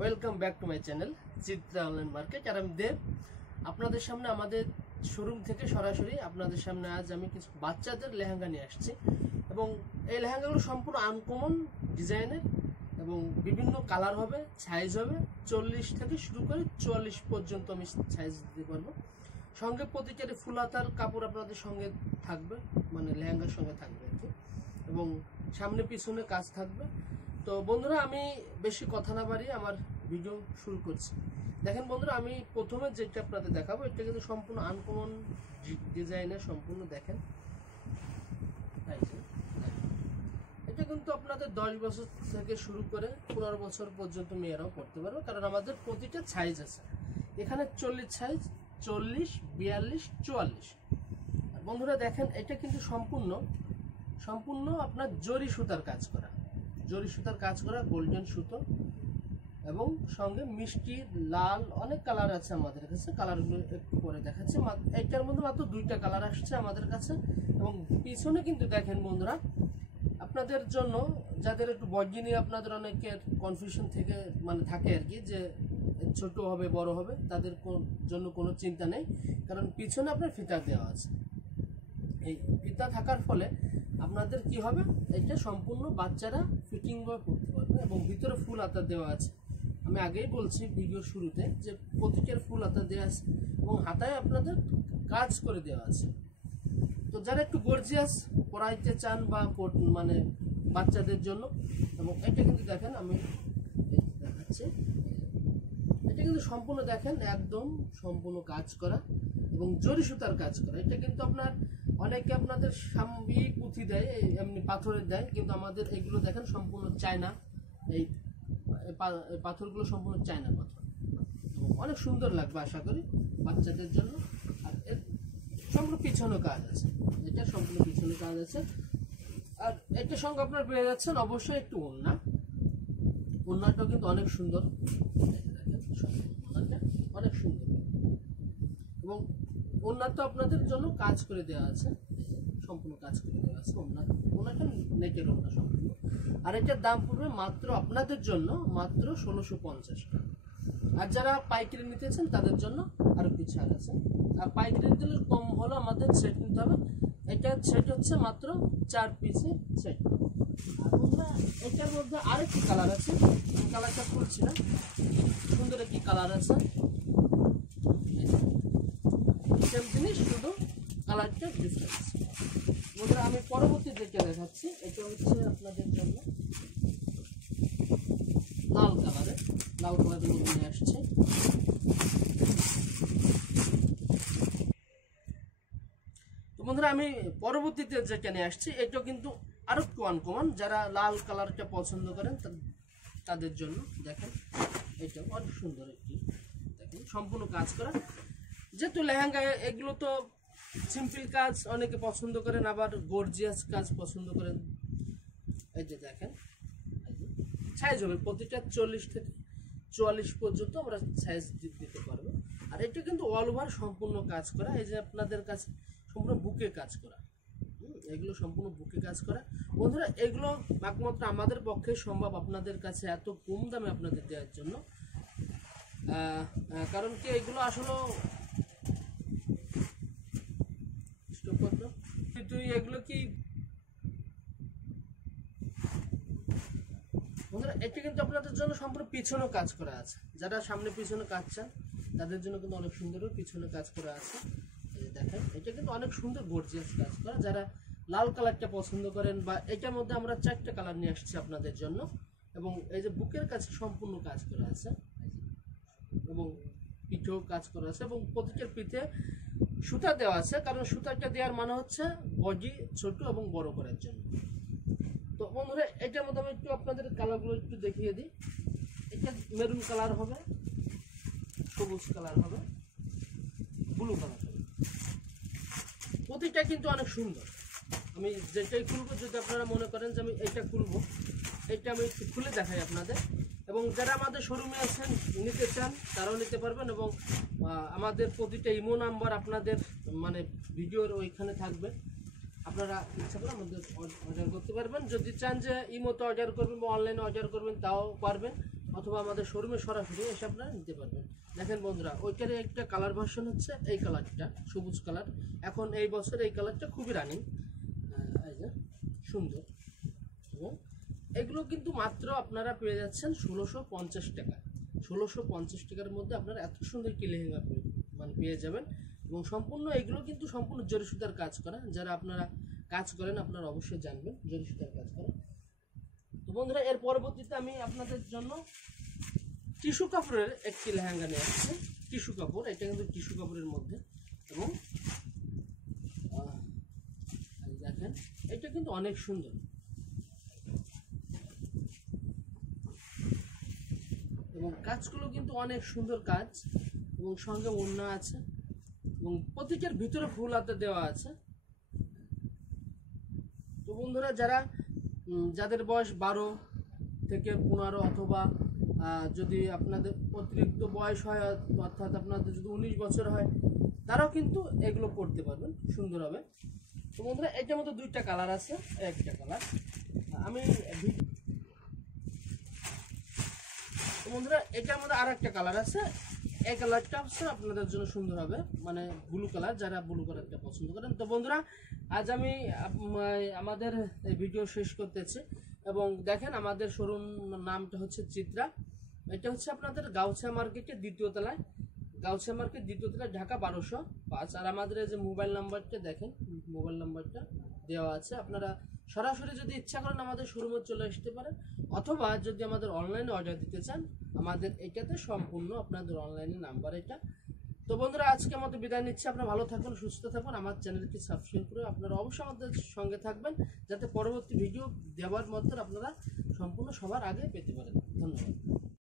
Welcome back to my channel Chitra online market. আর আমি দেব আপনাদের সামনে আমাদের শোরুম থেকে সরাসরি আপনাদের সামনে আজ আমি কিছু বাচ্চাদের লেহেঙ্গা নিয়ে আসছি এবং এই লেহেঙ্গাগুলো সম্পূর্ণ আনকমন ডিজাইনের এবং বিভিন্ন কালার হবে, সাইজ হবে 40 থেকে শুরু করে 44 পর্যন্ত আমি সাইজ দিতে পারবো। সঙ্গে প্রতিটারে ফুল হাতার কাপড় আপনাদের সঙ্গে থাকবে, মানে লেহেঙ্গার সঙ্গে থাকবে আর কি, এবং সামনে পিছনে কাজ থাকবে। তো বন্ধুরা, আমি বেশি কথা না বাড়িয়ে আমার ভিডিও শুরু করছি। দেখেন বন্ধুরা, আমি প্রথমে যেটা আপনাদের দেখাবো এটা কিন্তু সম্পূর্ণ আনকমন ডিজাইনের, সম্পূর্ণ দেখেন। এটা কিন্তু আপনাদের 10 বছর থেকে শুরু করে 15 বছর পর্যন্ত মেয়েরাও পড়তে পারবে, কারণ আমাদের প্রতিটা সাইজ আছে। এখানে 40 সাইজ, 40, 42, 44। আর বন্ধুরা দেখেন, এটা কিন্তু সম্পূর্ণ আপনার জরি সুতার কাজ করা, জরি সুতার কাজ করা, গোল্ডেন সুতো এবং সঙ্গে মিষ্টি লাল অনেক কালার আছে আমাদের কাছে। কালারগুলো একটু পরে দেখাচ্ছি। এইটার মধ্যে মাত্র 2টা কালার আসছে আমাদের কাছে। এবং পিছনে কিন্তু দেখেন বন্ধুরা, আপনাদের জন্য যাদের একটু বডি নিয়ে আপনাদের অনেকের কনফিউশন থেকে মানে থাকে আর কি, যে ছোট হবে বড় হবে, তাদের জন্য কোনো চিন্তা নেই, কারণ পিছনে আপনার ফিতা দেওয়া আছে। এই ফিতা থাকার ফলে আপনাদের কি হবে, এটা সম্পূর্ণ বাচ্চারা ফিটিং ভাবে পড়তে পারবে। এবং ভিতরে ফুল হাতা দেওয়া আছে। আমি আগেই বলছি ভিডিও শুরুতে যে প্রতিটার ফুল হাতা দেওয়া আছে এবং হাতায় আপনাদের কাজ করে দেওয়া আছে। তো যারা একটু গর্জিয়াস পরাইতে চান বা মানে বাচ্চাদের জন্য, এবং এটা কিন্তু দেখেন আমি দেখাচ্ছি, এটা কিন্তু সম্পূর্ণ দেখেন একদম সম্পূর্ণ কাজ করা এবং জরি সুতার কাজ করা। এটা কিন্তু আপনার অনেকে আপনাদের সাময়িক পুঁথি দেয়, এমনি পাথরের দেয়, কিন্তু আমাদের এগুলো দেখেন সম্পূর্ণ চায়না। এই পাথরগুলো সম্পূর্ণ চায়না পাথর, অনেক সুন্দর লাগবে আশা করি বাচ্চাদের জন্য। আর এর সম্পূর্ণ পিছনে কাজ আছে, এটা সম্পূর্ণ পিছনে কাজ আছে। আর এটার সঙ্গে আপনার পেয়ে যাচ্ছেন অবশ্যই একটু ওড়নাটাও কিন্তু অনেক সুন্দর, অনেক সুন্দর। এবং ওড়নাটা আপনাদের জন্য কাজ করে দেওয়া আছে, সম্পূর্ণ কাজ করে দেওয়া আছে। ওড়নাটা নেটের ওড়না সম্পূর্ণ। আর এটার দাম পড়বে মাত্র আপনাদের জন্য মাত্র 1650 টাকা। আর যারা পাইকারি নিতেছেন তাদের জন্য আরো কিছু ছাড় আছে। আর পাইকারি নিতে কম হলো আমাদের সেট নিতে হবে। এটা সেট হচ্ছে মাত্র 4 পিসের সেট। আর বন্ধুরা, এটার মধ্যে আরেকটি কালার আছে, আমি কালারটা খুলছি না, সুন্দর একটি কালার আছে। সেম জিনিস, শুধু কালারটা ডিফারেন্স। বন্ধুরা, আমি পরবর্তী যেটা দেখাচ্ছি এটা হচ্ছে আপনাদের জন্য লাল কালারের মধ্যে নিয়ে আসছে। তো বন্ধুরা, আমি পরবর্তীতে যেটা নিয়ে আসছি এটা কিন্তু আরো একটু আনকমন। যারা লাল কালারটা পছন্দ করেন তাদের জন্য দেখেন, এটা অনেক সুন্দর একটি, দেখেন সম্পূর্ণ কাজ করা। যেহেতু লেহেঙ্গা এগুলো তো সিম্পল কাজ অনেকে পছন্দ করেন, আবার গর্জিয়াস কাজ পছন্দ করেন। এই যে দেখেন, সাইজ হবে প্রতিটা 40 থেকে 44 পর্যন্ত আমরা সাইজ দিতে পারবো। আর এটা কিন্তু অল ওভার সম্পূর্ণ কাজ করা। এই যে আপনাদের কাছে সম্পূর্ণ বুকে কাজ করা, এগুলো সম্পূর্ণ বুকে কাজ করা। বন্ধুরা, এগুলো একমাত্র আমাদের পক্ষে সম্ভব আপনাদের কাছে এত কম দামে আপনাদের দেওয়ার জন্য। কারণ কি, এগুলো আসলে এগুলো কি বন্ধুরা, এটা কিন্তু আপনাদের জন্য সম্পূর্ণ পিছনে কাজ করা আছে। যারা সামনে পিছনে কাজ চান তাদের জন্য কিন্তু অনেক সুন্দর পিছনে কাজ করা আছে। দেখেন, এটা কিন্তু অনেক সুন্দর গর্জিয়াস কাজ করা। যারা লাল কালারটা পছন্দ করেন, বা এটার মধ্যে আমরা 4টা কালার নিয়ে আসছি আপনাদের জন্য। এবং এই যে বুকের কাছে সম্পূর্ণ কাজ করা আছে এবং পিঠেও কাজ করা আছে, এবং প্রতিটার পিঠে সুতা দেওয়া আছে, কারণ সুতাটা দেওয়ার মানে হচ্ছে বডি ছোট এবং বড় করার জন্য। তো বন্ধুরা, এটার মধ্যে আমি একটু আপনাদের কালারগুলো একটু দেখিয়ে দিই। এটা মেরুন কালার হবে, সবুজ কালার হবে, ব্লু কালার হবে। প্রতিটা কিন্তু অনেক সুন্দর। আমি যেটাই খুলবো, যদি আপনারা মনে করেন যে আমি এইটা খুলবো, এটা আমি একটু খুলে দেখাই আপনাদের। এবং যারা আমাদের শোরুমে আছেন নিতে চান তারাও নিতে পারবেন। এবং আমাদের প্রতিটা ইমো নাম্বার আপনাদের মানে ভিডিওর ওইখানে থাকবে, আপনারা ইচ্ছা করে আমাদের অর্ডার করতে পারবেন। যদি চান যে ইমোতে অর্ডার করবেন বা অনলাইনে অর্ডার করবেন তাও পারবেন। অথবা আমাদের শোরুমে সরাসরি এসে আপনারা নিতে পারবেন। দেখেন বন্ধুরা, ওইটারে একটা কালার ভার্সন হচ্ছে এই কালারটা, সবুজ কালার। এখন এই বছর এই কালারটা খুবই রানিং, এই যে সুন্দর। এবং এগুলো কিন্তু মাত্র আপনারা পেয়ে যাচ্ছেন 1650 টাকা। 1650 টাকার মধ্যে আপনারা এত সুন্দর কি লেহেঙ্গা মানে পেয়ে যাবেন। এবং সম্পূর্ণ এগুলো কিন্তু সম্পূর্ণ জরি সুতার কাজ করা। যারা আপনারা কাজ করেন আপনারা অবশ্যই জানবেন জরি সুতার কাজ করা। তো বন্ধুরা, এর পরবর্তীতে আমি আপনাদের জন্য টিস্যু কাপড়ের একটি লেহেঙ্গা নিয়ে আসছি। টিস্যু কাপড়, এটা কিন্তু টিস্যু কাপড়ের মধ্যে। এবং দেখেন এটা কিন্তু অনেক সুন্দর এবং কাজগুলো কিন্তু অনেক সুন্দর কাজ এবং সঙ্গে ওড়না আছে এবং প্রতিটার ভিতরে ফুল হাতে দেওয়া আছে। তো বন্ধুরা, যাদের বয়স 12 থেকে 15 অথবা যদি আপনাদের অতিরিক্ত বয়স হয়, অর্থাৎ আপনাদের যদি 19 বছর হয়, তারাও কিন্তু এগুলো পড়তে পারবেন, সুন্দর হবে। তো বন্ধুরা, এটার মধ্যে দুইটা কালার আছে, একটা কালার আমি তো বন্ধুরা এটার মধ্যে আর একটা কালার আছে। এই কালারটা হচ্ছে আপনাদের জন্য সুন্দর হবে, মানে ব্লু কালার, যারা ব্লু কালারটা পছন্দ করেন। তো বন্ধুরা, আজ আমি আমাদের এই ভিডিও শেষ করতেছি। এবং দেখেন আমাদের শোরুম নামটা হচ্ছে চিত্রা। এটা হচ্ছে আপনাদের গাউছিয়া মার্কেটের দ্বিতীয় তলায়, গাউছিয়া মার্কেট দ্বিতীয় তলায়, ঢাকা 1205। আর আমাদের এই যে মোবাইল নাম্বারটা দেখেন, মোবাইল নাম্বারটা দেওয়া আছে। আপনারা সরাসরি যদি ইচ্ছা করেন আমাদের শোরুমে চলে আসতে পারেন, অথবা যদি আমাদের অনলাইনে অর্ডার দিতে চান, আমাদের এটাতে সম্পূর্ণ আপনাদের অনলাইনে নাম্বার এটা। তো বন্ধুরা, আজকে আমাদের বিদায় নিচ্ছি। আপনারা ভালো থাকবেন, সুস্থ থাকবেন। আমার চ্যানেলটি সাবস্ক্রাইব করে আপনারা অবশ্যই আমাদের সঙ্গে থাকবেন, যাতে পরবর্তী ভিডিও দেওয়ার মধ্যে আপনারা সম্পূর্ণ সবার আগে পেতে পারেন। ধন্যবাদ।